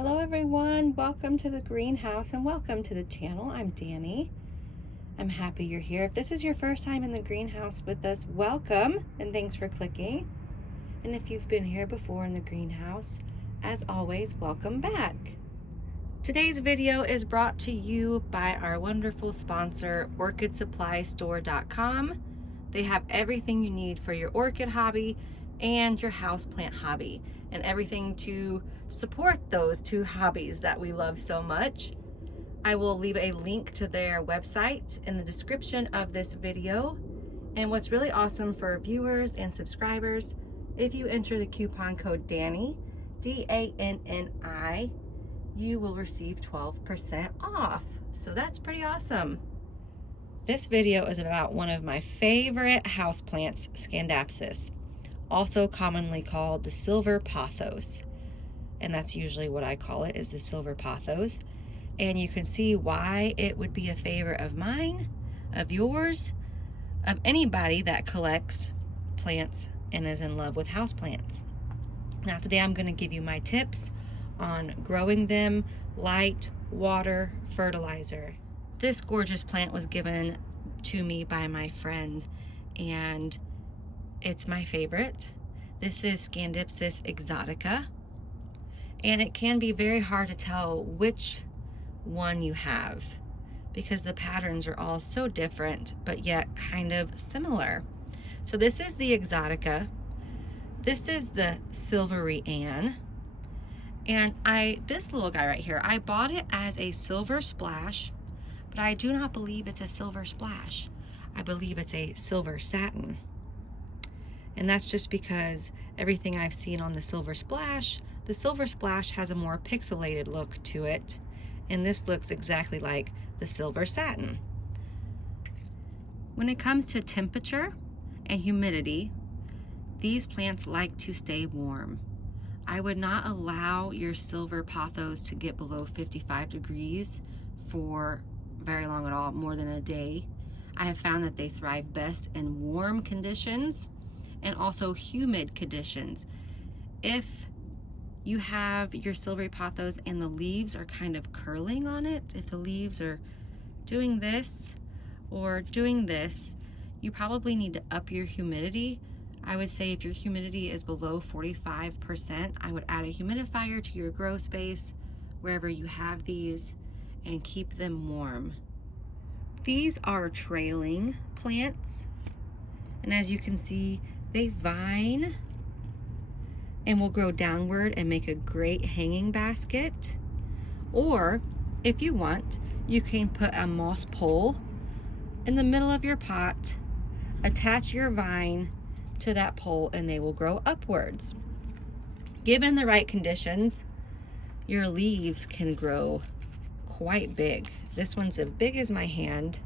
Hello everyone, welcome to the greenhouse and welcome to the channel. I'm Danny. I'm happy you're here. If this is your first time in the greenhouse with us, welcome and thanks for clicking. And if you've been here before in the greenhouse, as always, welcome back. Today's video is brought to you by our wonderful sponsor, OrchidSupplyStore.com. They have everything you need for your orchid hobby and your houseplant hobby, and everything to support those two hobbies that we love so much. I will leave a link to their website in the description of this video. And what's really awesome for viewers and subscribers, if you enter the coupon code DANNY, D-A-N-N-I, you will receive 12% off. So that's pretty awesome. This video is about one of my favorite houseplants, Scindapsus, also commonly called the silver pothos. And that's usually what I call it, is the silver pothos. And you can see why it would be a favorite of mine, of yours, of anybody that collects plants and is in love with houseplants. Now today I'm going to give you my tips on growing them, light, water, fertilizer. This gorgeous plant was given to me by my friend, and it's my favorite. This is Scindapsus exotica, and it can be very hard to tell which one you have because the patterns are all so different but yet kind of similar. So this is the exotica, this is the silvery Ann, and this little guy right here, I bought it as a silver splash, but I do not believe it's a silver splash. I believe it's a silver satin. And that's just because everything I've seen on the silver splash has a more pixelated look to it. And this looks exactly like the silver satin. When it comes to temperature and humidity, these plants like to stay warm. I would not allow your silver pothos to get below 55 degrees for very long at all, more than a day. I have found that they thrive best in warm conditions and also humid conditions. If you have your silvery pothos and the leaves are kind of curling on it, if the leaves are doing this or doing this, you probably need to up your humidity. I would say if your humidity is below 45%, I would add a humidifier to your grow space wherever you have these and keep them warm. These are trailing plants, and as you can see, they vine and will grow downward and make a great hanging basket. Or if you want, you can put a moss pole in the middle of your pot, attach your vine to that pole, and they will grow upwards. Given the right conditions, your leaves can grow quite big. This one's as big as my hand.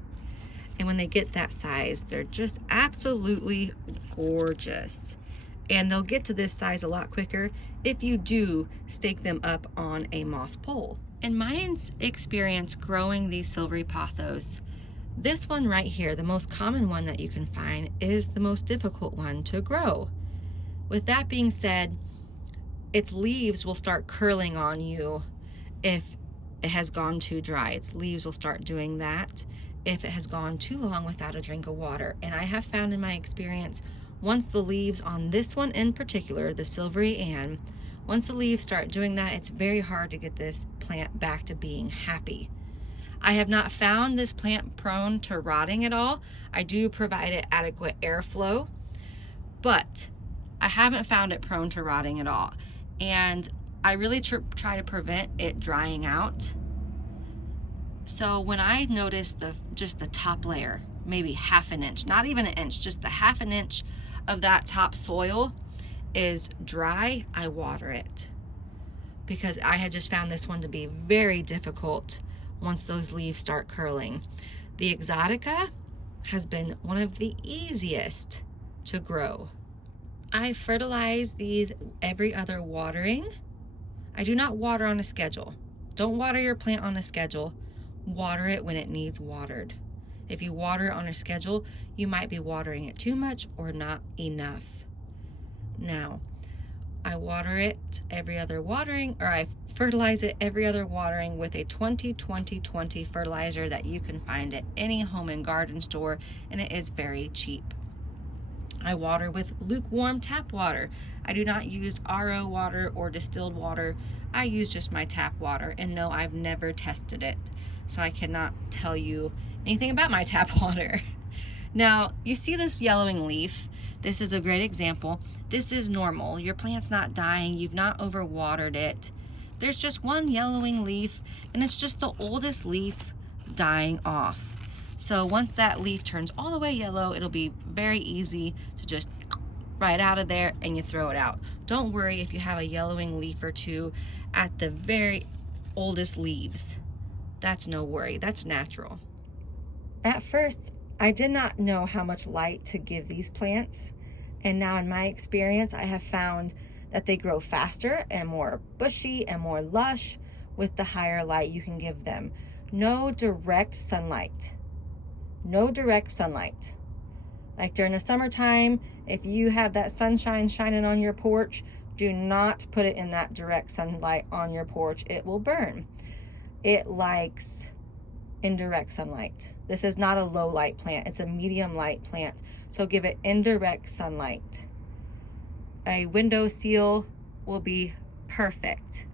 And when they get that size, they're just absolutely gorgeous. And they'll get to this size a lot quicker if you do stake them up on a moss pole. In my experience growing these silvery pothos, this one right here, the most common one that you can find, is the most difficult one to grow. With that being said, its leaves will start curling on you if it has gone too dry. Its leaves will start doing that if it has gone too long without a drink of water. And I have found in my experience, once the leaves on this one in particular, the silvery Ann, once the leaves start doing that, it's very hard to get this plant back to being happy. I have not found this plant prone to rotting at all. I do provide it adequate airflow, but I haven't found it prone to rotting at all. And I really try to prevent it drying out. So when I notice just the top layer, maybe half an inch, not even an inch, just the half an inch of that top soil is dry, I water it. Because I had just found this one to be very difficult once those leaves start curling. The exotica has been one of the easiest to grow. I fertilize these every other watering. I do not water on a schedule. Don't water your plant on a schedule. Water it when it needs watered. If you water it on a schedule, you might be watering it too much or not enough. Now, I water it every other watering, or I fertilize it every other watering with a 20-20-20 fertilizer that you can find at any home and garden store, and it is very cheap. I water with lukewarm tap water. I do not use RO water or distilled water. I use just my tap water, and no, I've never tested it, so I cannot tell you anything about my tap water. Now, you see this yellowing leaf? This is a great example. This is normal. Your plant's not dying. You've not overwatered it. There's just one yellowing leaf, and it's just the oldest leaf dying off. So once that leaf turns all the way yellow, it'll be very easy to just right out of there and you throw it out. Don't worry if you have a yellowing leaf or two at the very oldest leaves. That's no worry. That's natural. At first, I did not know how much light to give these plants, and now in my experience I have found that they grow faster and more bushy and more lush with the higher light you can give them. No direct sunlight. No direct sunlight. Like during the summertime, if you have that sunshine shining on your porch, do not put it in that direct sunlight on your porch. It will burn. It likes indirect sunlight. This is not a low light plant, it's a medium light plant, so give it indirect sunlight. A window seal will be perfect.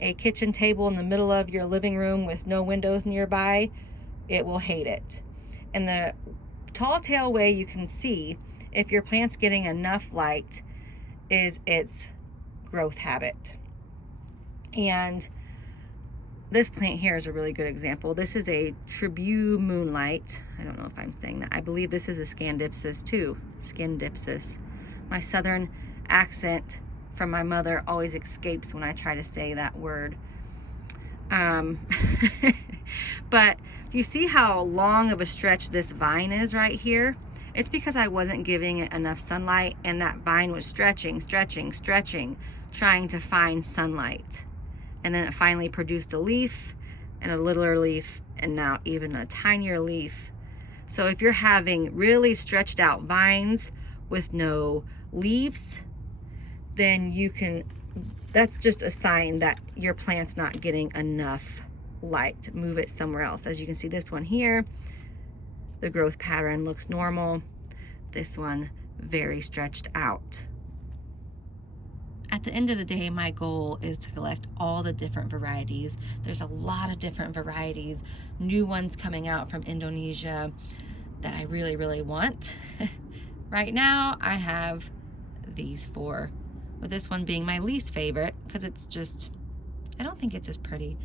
A kitchen table in the middle of your living room with no windows nearby, it will hate it. And the tall tale way you can see if your plant's getting enough light is its growth habit. And this plant here is a really good example. This is a Tribute Moonlight. I don't know if I'm saying that. I believe this is a Scindapsus too. Scindapsus. My southern accent from my mother always escapes when I try to say that word. But you see how long of a stretch this vine is right here? It's because I wasn't giving it enough sunlight, and that vine was stretching, trying to find sunlight. And then it finally produced a leaf and a littler leaf, and now even a tinier leaf. So if you're having really stretched out vines with no leaves, then that's just a sign that your plant's not getting enough light. Move it somewhere else. As you can see, this one here, the growth pattern looks normal. This one, very stretched out. At the end of the day, my goal is to collect all the different varieties. There's a lot of different varieties, new ones coming out from Indonesia that I really, really want. Right now, I have these four, with this one being my least favorite because it's just, I don't think it's as pretty,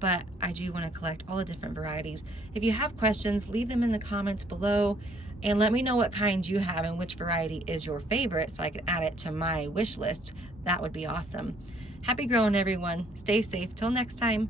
but I do want to collect all the different varieties. If you have questions, leave them in the comments below and let me know what kinds you have and which variety is your favorite so I can add it to my wish list. That would be awesome. Happy growing, everyone. Stay safe. Till next time.